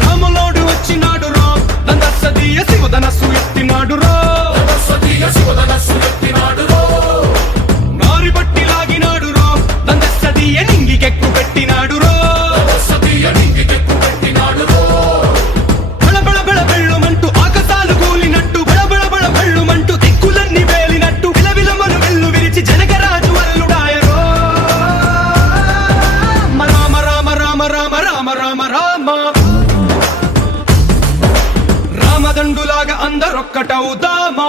రాములోడు వచ్చినాడు రో దందసదీయ శివధనస్సు ఎత్తినాడు రో నారి బట్టి లాగినాడు రో దందసదీయ నింగికెక్కు పెట్టినాడు రో బళబళ బళ బెళ్ళుమంటూ ఆకాశాలు కూలినట్టు బళబళ బళ బెళ్ళుమంటూ దిక్కులన్నీ వేలినట్టు విలవిలమను వెళ్ళు విరిచి జనకరాజు అల్లుడాయరో రామ రామ రామ రామ రామ రామ రామ రామదండులాగా అందరొక్కటవుదామా.